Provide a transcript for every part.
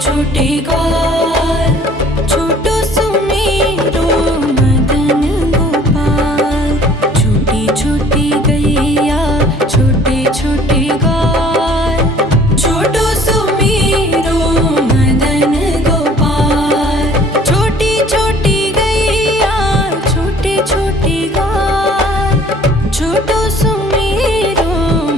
छोटे ग्वाल, छोटो सुमेरो मदन गोपाल। छोटी छोटी गैया छोटे छोटे ग्वाल, छोटो सुमेरो मदन गोपाल। छोटी छोटी गैया छोटे छोटे ग्वाल, छोटो सुमेरो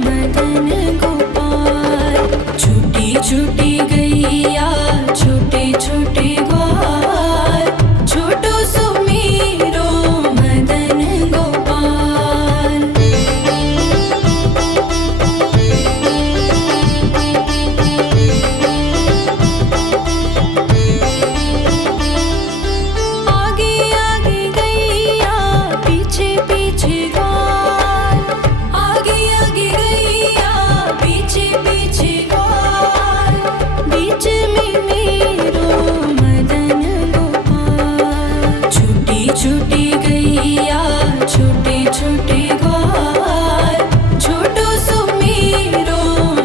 मदन गोपाल। छोटी छोटी गैया छोटे छोटे ग्वाल, छोटो सुमेरो मदन गोपाल। आगे आगे गैया पीछे पीछे ग्वाल, आगे आगे गैया पीछे पीछे ग्वाल। बीच में मेरो मदन गोपाल। छोटी छोटी गैया छोटे छोटे ग्वाल, छोटो सुमेरो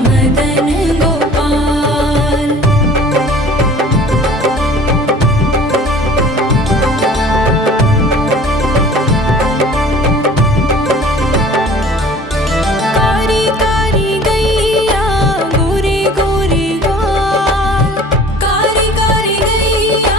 मदन गोपाल। कारी कारी गैया गोरे गोरे ग्वाल, कारी कारी गैया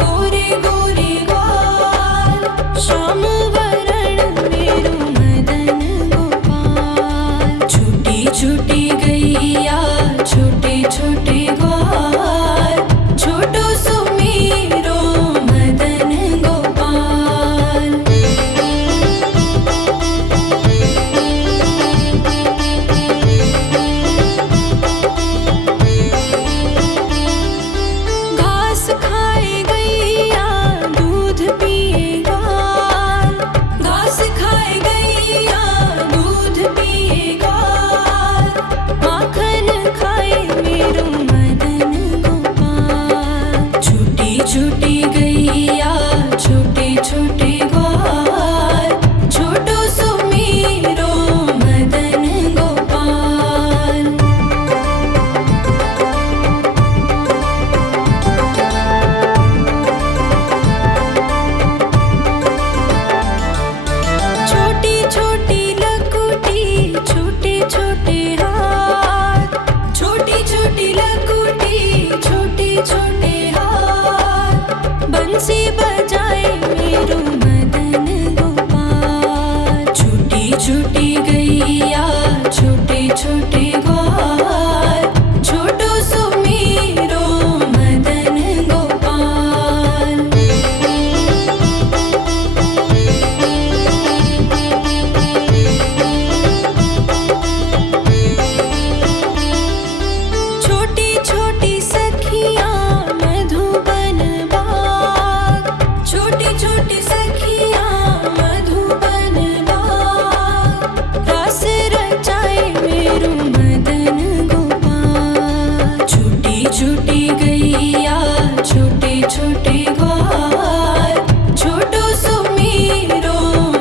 गोरे गोरे ग्वाल। श्याम वरण मेरो मदन गोपाल। छोटी छोटी गैया छोटे छोटे ग्वाल, छोटो सुमेरो मदन गोपाल। घास खाए गैया दूध पिए ग्वाल, घास खाए गैया दूध पिए ग्वाल। माखन खाए मेरो मदन गोपाल। छोटी छोटी गैया छोटे छोटे ग्वाल, छोटो सुमेरो मदन गोपाल। छोटी छोटी लकुटी छोटे छोटे हाथ, छोटी छोटी लकुटी छोटे छोटे हाथ। बंसी बजाए मेरो मदन गोपाल। छोटी छोटी गैया छोटे छोटे ग्वाल, छोटो सुमेरो मदन गोपाल। छोटी छोटी सखियाँ मधुबन बाग, छोटी छोटी सखियाँ मधुबन बाग। रास रचाए मेरो मदन गोपाल। छोटी छोटी गैया छोटे छोटे ग्वाल, छोटो सुमेरो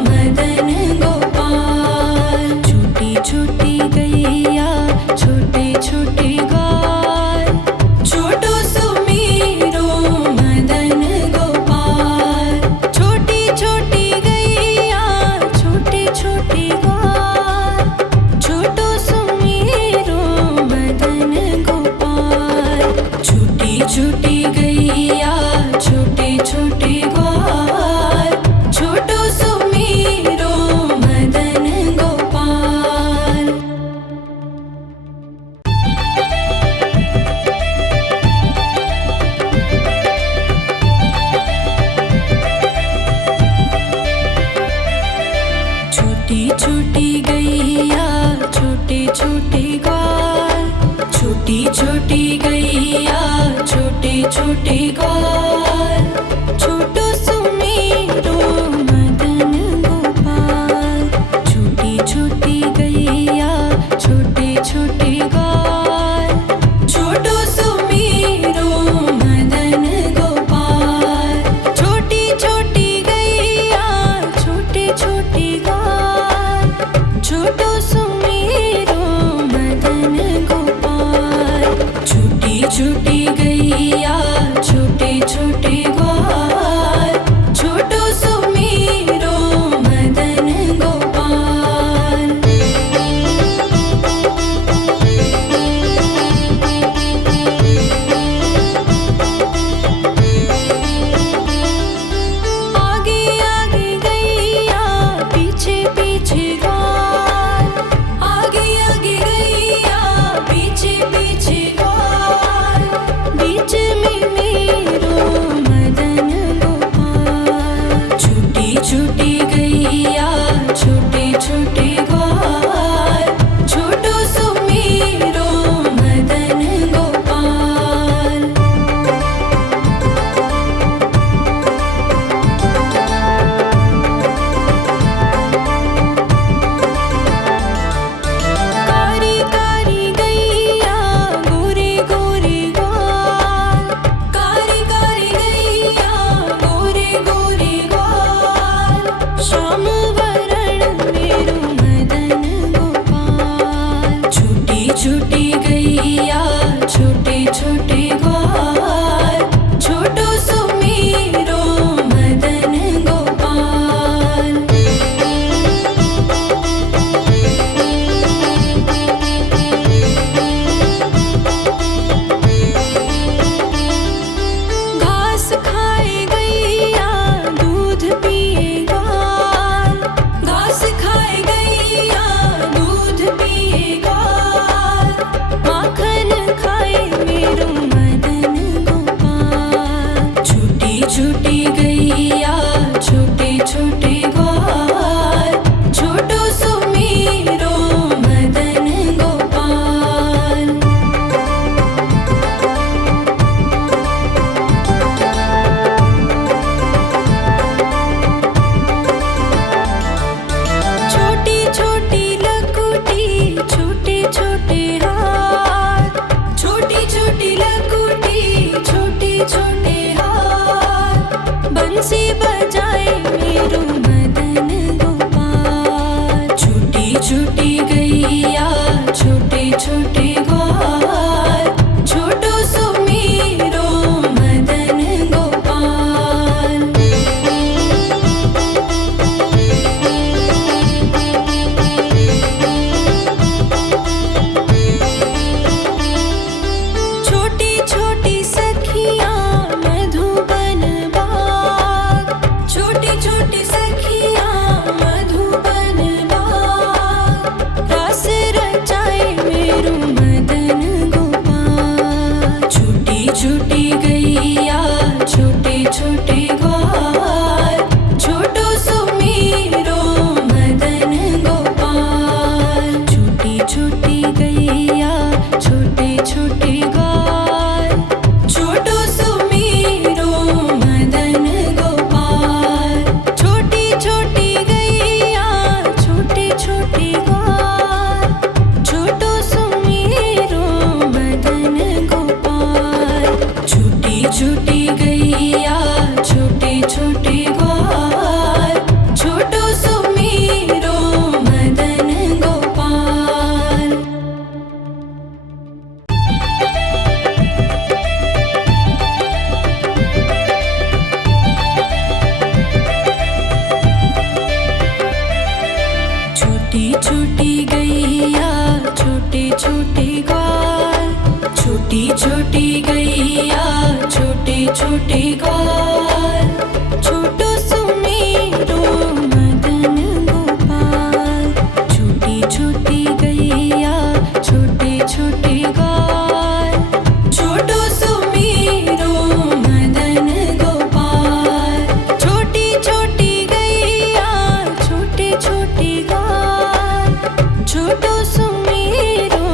मदन गोपाल। छोटी छोटी गैया छोटे छोटे ग्वाल, छोटो सुमेरो मदन गोपाल। छोटी छोटी गैया छोटे छोटे ग्वाल, छोटो सुमेरो मदन गोपाल। छोटी छोटी गैया छोटे छोटे ग्वाल, छोटो सुमेरो मदन गोपाल। छोटी छोटी गैया छोटे छोटे ग्वाल, छोटी छोटी गैया छोटे छोटे ग्वाल, छोटो सुमेरो मदन गोपाल। छोटी छोटी गैया छोटे छोटे ग्वाल, छोटो सुमेरो मदन गोपाल। छोटी छोटी गैया छोटे छोटे ग्वाल, छोटो सुमेरो मदन गोपाल। छोटी छोटी गैया छोटी गैया छोटे छोटे ग्वाल, छोटो सुमेरो मदन गोपाल। घास खाए गैया दूध पिए ग्वाल, घास खाए गैया दूध पिए ग्वाल, माखन खाए मेरो मदन गोपाल। छोटी छोटी गैया छोटे छोटे ग्वाल, छोटो सुमेरो मदन गोपाल। छोटी छोटी लकुटी छोटे छोटे हाथ, छोटी छोटी लकुटी छोटे छोटे हाथ, बंसी बजाए मेरो मदन गोपाल। छोटी छोटी गैया छोटे छोटे ग्वाल, छोटो सुमेरो मदन गोपाल। छोटी छोटी सखियाँ मधुबन बाग, छोटी छोटी सखियाँ मधुबन बाग, रास रचाए मेरो मदन गोपाल। छोटी छोटी गैया छोटे छोटे ग्वाल, छोटो सुमेरो मदन गोपाल। छोटी छोटी गैया छोटे छोटे ग्वाल, छोटो सुमेरो मदन गोपाल। छोटी छोटी गैया छोटे छोटे ग्वाल, छोटो सुमेरो मदन गोपाल। छोटी छोटी गैया छोटे छोटे ग्वाल, छोटो सुमेरो मदन गोपाल। छोटी छोटी गैया छोटे छोटे ग्वाल, छोटी छोटी गैया छोटे छोटे ग्वाल, छोटो सुमेरो मदन गोपाल। छोटी छोटी गैया छोटे छोटे ग्वाल, छोटो सुमेरो मदन गोपाल। छोटी छोटी गैया छोटे छोटे ग्वाल, छोटो सुमेरो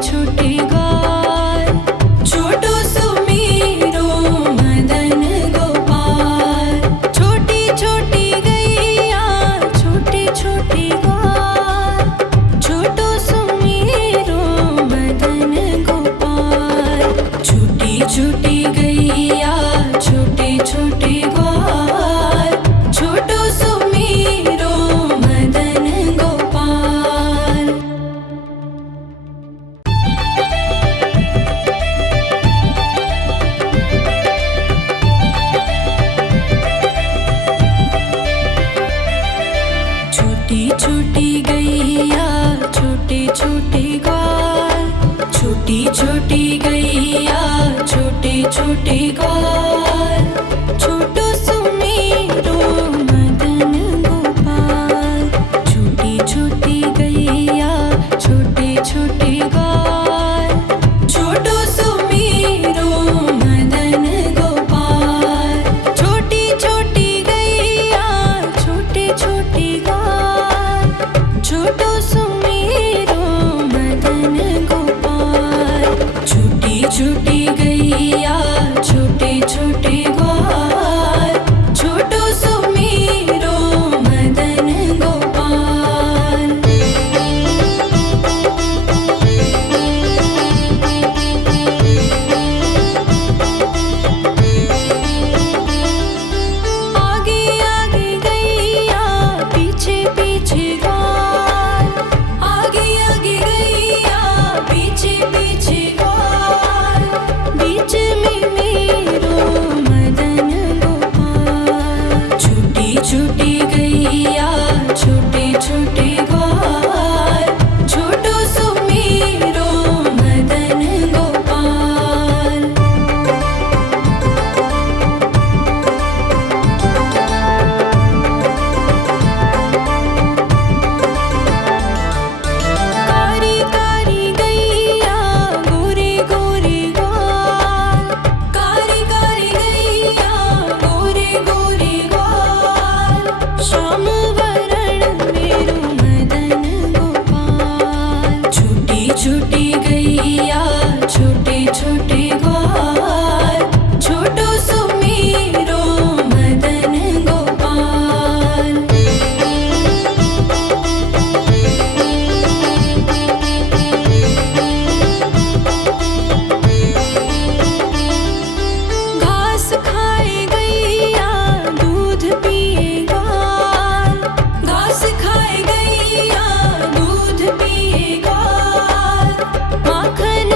छोटे ग्वाल, छोटो सुमेरो मदन गोपाल। छोटी छोटी गैया छोटे छोटे ग्वाल, छोटो सुमेरो मदन गोपाल। छोटी छोटी गैया छोटे छोटे ग्वाल, छोटो सुमेरो मदन गोपाल। छोटी छोटी गैया छोटे छोटे ग्वाल, छोटी छोटी गैया छोटे छोटे ग्वाल, छोटो सुमेरो मदन गोपाल। छोटी छोटी गैया छोटे छोटे ग्वाल, छोटो सुमेरो मदन गोपाल। छोटी छोटी गैया छोटे छोटे ग्वाल, छोटो सुमेरो मदन गोपाल। छोटी छोटी गैया छोटे छोटे ग्वाल, छोटो सुमेरो मदन गोपाल। आगे आगे गैया पीछे पीछे ग्वाल, आगे आगे गैया पीछे पीछे ग्वाल। बीच में मेरो मदन गोपाल। छोटी छोटी गैया छोटे छोटे ग्वाल, छोटो सुमेरो मदन गोपाल। कारी कारी गैया गोरे गोरे ग्वाल, कारी कारी गैया गोरे गोरे ग्वाल। श्याम वरण मेरो मदन गोपाल। छोटी छोटी गैया छोटे छोटे ग्वाल, छोटो सुमेरो मदन गोपाल। घास खाए गैया दूध पिए ग्वाल, घास खाए गैया दूध पिए ग्वाल। माखन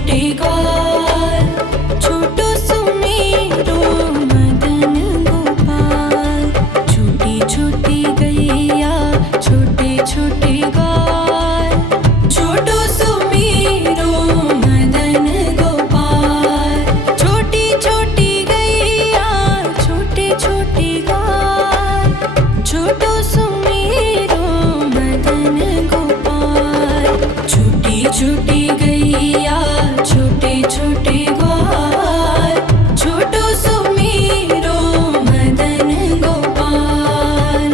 छोटे ग्वाल, छोटो सुमेरो मदन गोपाल। छोटी छोटी गैया छोटे छोटे ग्वाल, छोटो सुमेरो मदन गोपाल। छोटी छोटी गैया छोटे छोटे ग्वाल, छोटो सुमेरो मदन गोपाल। छोटी छोटी गैया छोटे छोटे ग्वाल, छोटो सुमेरो मदन गोपाल।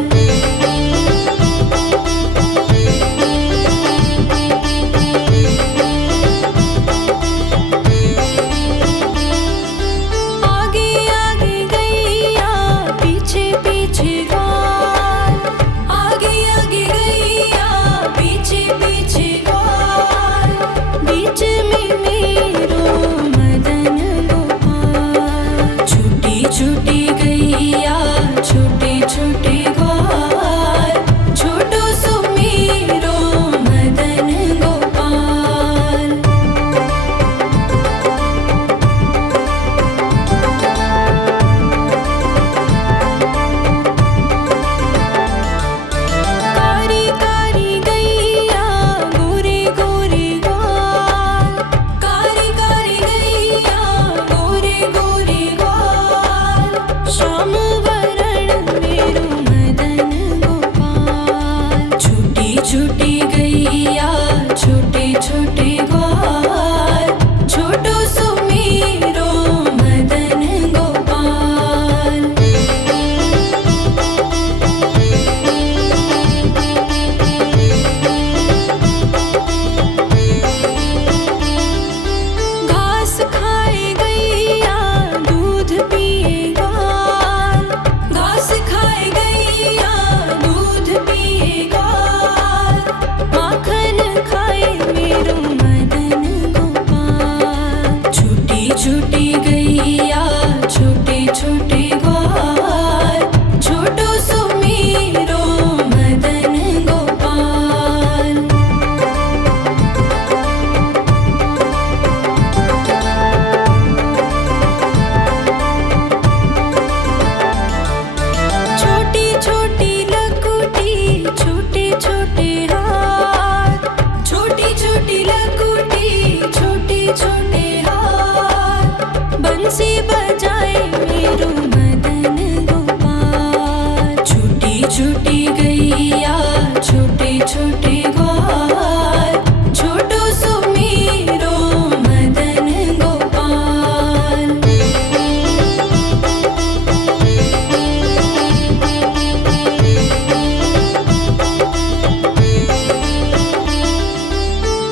आगे आगे गैया पीछे पीछे ग्वाल, आगे आगे गैया पीछे पीछे ग्वाल। बीच में मेरो मदन गोपाल। छोटी छोटी गैया छोटे छोटे ग्वाल, छोटो सुमेरो मदन गोपाल। कारी कारी गैया गोरे गोरे ग्वाल, कारी कारी गैया गोरे गोरे ग्वाल। श्याम वरण मेरो मदन गोपाल। छोटी छोटी गैया छोटे छोटे ग्वाल, छोटो सुमेरो मदन गोपाल। घास खाए गैया दूध पिए ग्वाल, घास खाए गैया दूध पिए ग्वाल। माखन खाए मेरो मदन गोपाल। छोटी छोटी गैया छोटे छोटे ग्वाल, छोटो सुमेरो मदन गोपाल। छोटी छोटी लकुटी छोटे छोटे हाथ, छोटी छोटी लकुटी छोटे छोटे हाथ। बंसी बजाए मेरो मदन गोपाल। छोटी छोटी गैया छोटे छोटे ग्वाल, छोटो सुमेरो मदन गोपाल।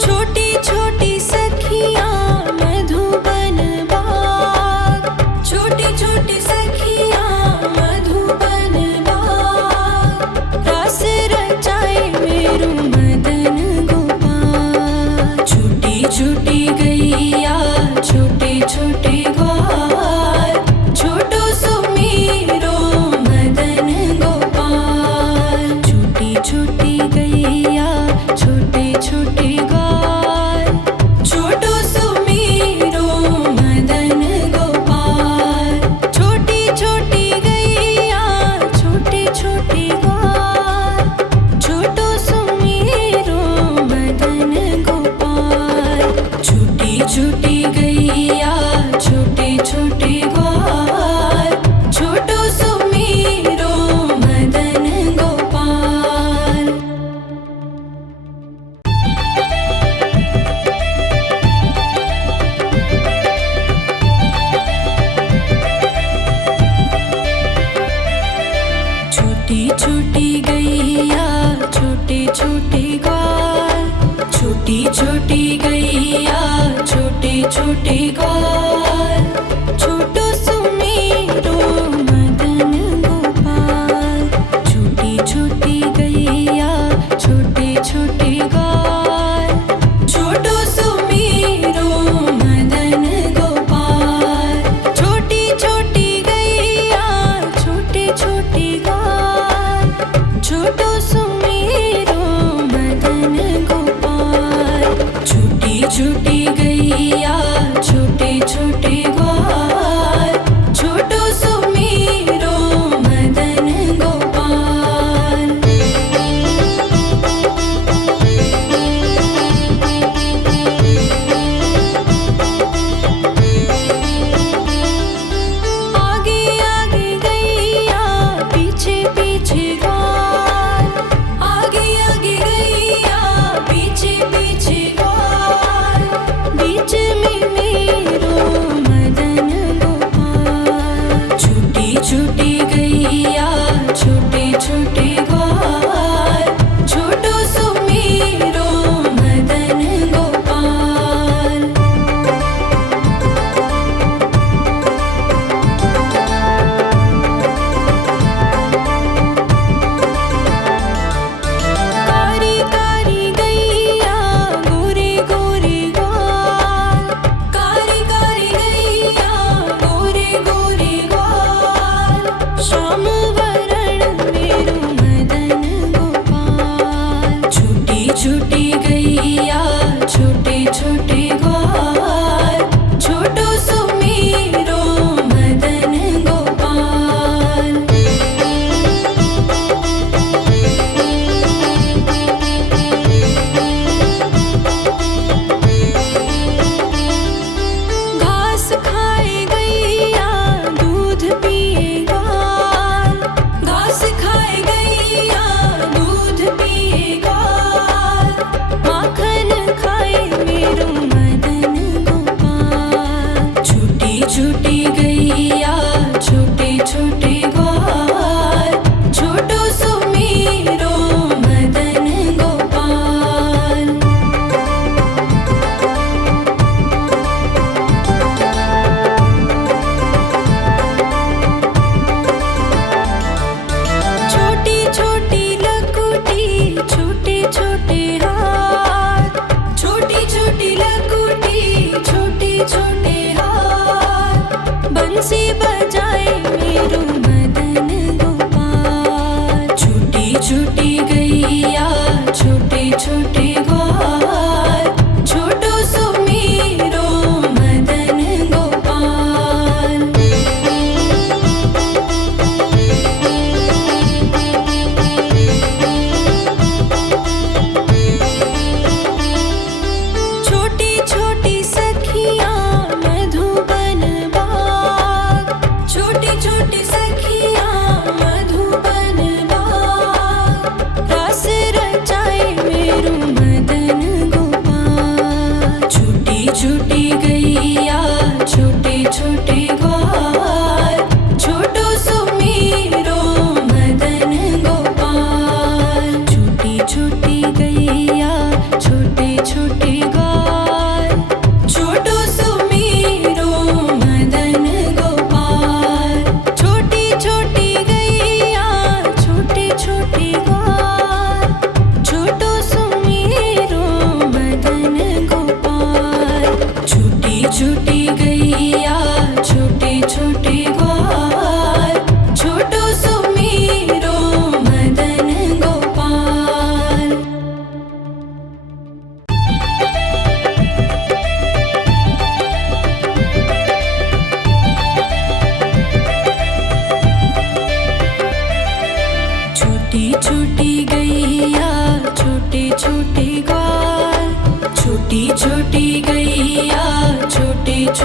छोटी छोटी सखियाँ मधुबन बाग, छोटी छोटी सखियाँ मधुबन बाग। रास रचाए मेरो मदन गोपाल। छोटी छोटी गैया छोटे छोटे ग्वाल, छोटो सुमेरो मदन गोपाल। छोटी छोटी गैया छोटे छोटे ग्वाल, छोटो सुमेरो मदन गोपाल। छोटी छोटी गैया छोटे छोटे ग्वाल, छोटो सुमेरो मदन गोपाल। छोटी छोटी गैया छोटे छोटे ग्वाल, छोटो सुमेरो मदन गोपाल। छोटी छोटी गैया छोटे छोटे ग्वाल, छोटी छोटी गैया छोटे छोटे ग्वाल। छोटो सुमेरो मदन गोपाल। छोटी छोटी गैया छोटे छोटे ग्वाल, छोटो सुमेरो मदन गोपाल। छोटी छोटी गैया छोटे छोटे ग्वाल, छोटो सुमेरो मदन गोपाल। छोटी छोटी गैया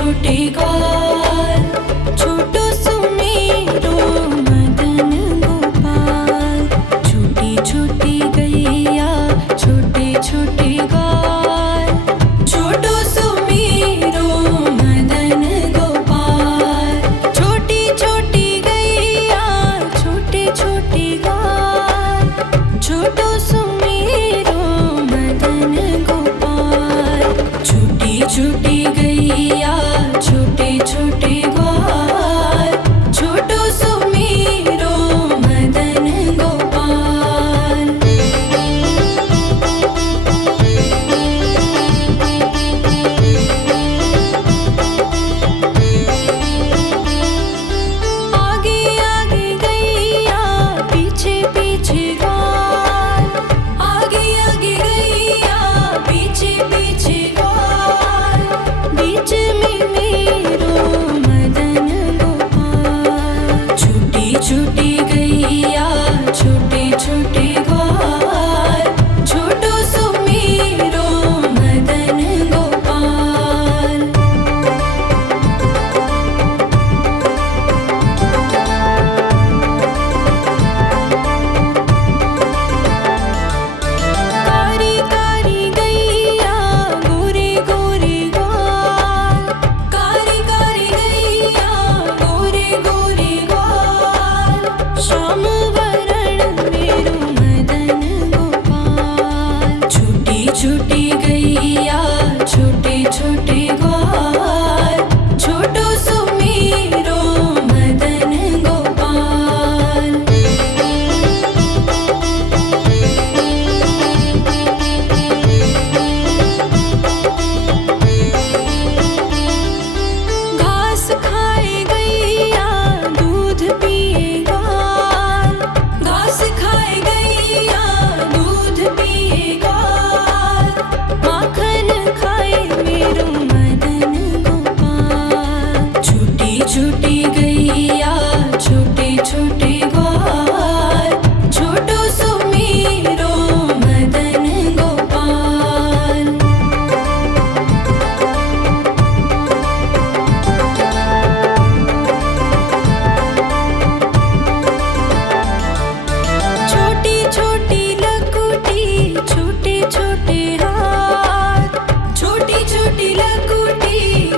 छोटे ग्वाल, छोटो सुमेरो मदन गोपाल। छोटी छोटी गैया छोटे छोटे ग्वाल, छोटो सुमेरो मदन गोपाल। छोटी छोटी गैया छोटे छोटे ग्वाल, छोटो सुमेरो मदन गोपाल। छोटी छोटी गैया छोटे छोटे ग्वाल, छोटो सुमेरो मदन गोपाल। आगे आगे गैया पीछे पीछे ग्वाल, आगे आगे गैया पीछे पीछे ग्वाल। बीच में मेरो मदन गोपाल। छोटी छोटी गैया छोटे छोटे ग्वाल, छोटो सुमेरो मदन गोपाल। कारी कारी गैया गोरे गोरे ग्वाल, कारी कारी गैया गोरे गोरे ग्वाल। श्याम वरण मेरो मदन गोपाल। छोटी छोटी गैया छोटे छोटे ग्वाल, छोटो सुमेरो मदन गोपाल। घास खाए गैया दूध पिए ग्वाल, घास खाए गैया दूध पिए ग्वाल। माखन खाए मेरो मदन गोपाल। छोटी छोटी गैया छोटे छोटे ग्वाल, छोटो सुमेरो मदन गोपाल। छोटी छोटी लकुटी छोटे छोटे हाथ, छोटी छोटी लकुटी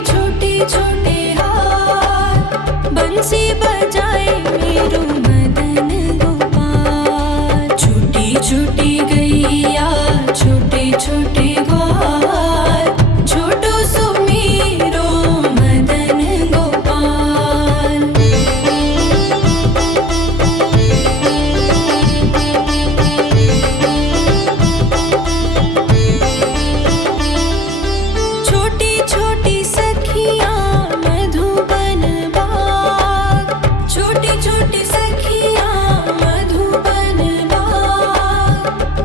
छोटे छोटे हाथ। बंसी बजाए मेरो मदन गोपाल। छोटी छोटी गैया छोटे छोटे ग्वाल, छोटो सुमेरो मदन गोपाल। छोटी छोटी सखियाँ मधुबन बाग, छोटी छोटी सखियाँ मधुबन बाग।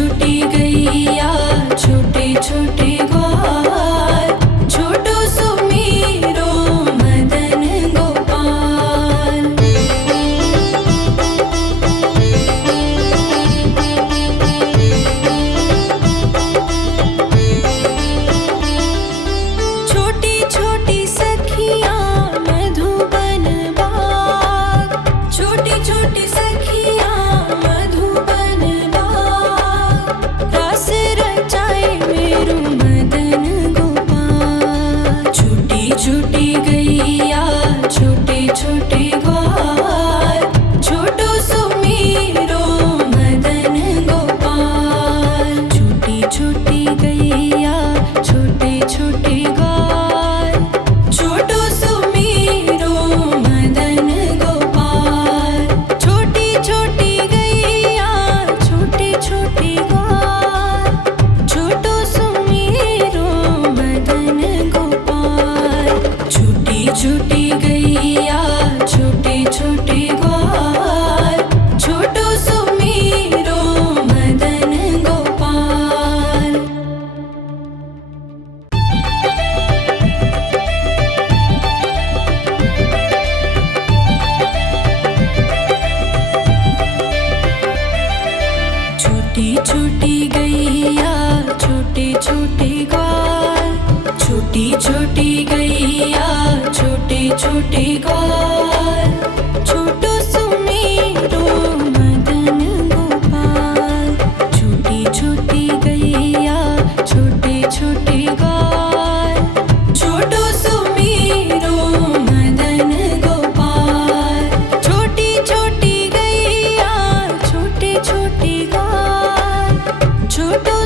छोटी गैया छोटे छोटे ग्वाल, छोटो सुमीरो मदन गोपाल। छोटी छोटी सखियाँ मधुबन बाग, छोटी छोटी सखियाँ मधुबन बाग, रास रचाए मेरू मदन गोपाल। छोटी छोटी गैया छोटे छोटे ग्वाल, छोटो सुमीरो मदन गोपाल। छोटी छोटी गैया छोटे छोटे ग्वाल, छोटो सुमीरो मदन गोपाल। छोटी छोटी गैया छोटे छोटे ग्वाल, छोटो सुमीरो मदन गोपाल। छोटी छोटी गैया छोटे छोटे ग्वाल, छोटो सुमीरो मदन गोपाल। छोटी छोटी गैया छोटे छोटे ग्वाल, छोटी छोटी गैया छोटे छोटे ग्वाल, छोटो सुमीरो मदन गोपाल। छोटी छोटी गैया छोटे छोटे ग्वाल, छोटो सुमीरो मदन गोपाल। छोटी छोटी गैया छोटे छोटे ग्वाल, छोटो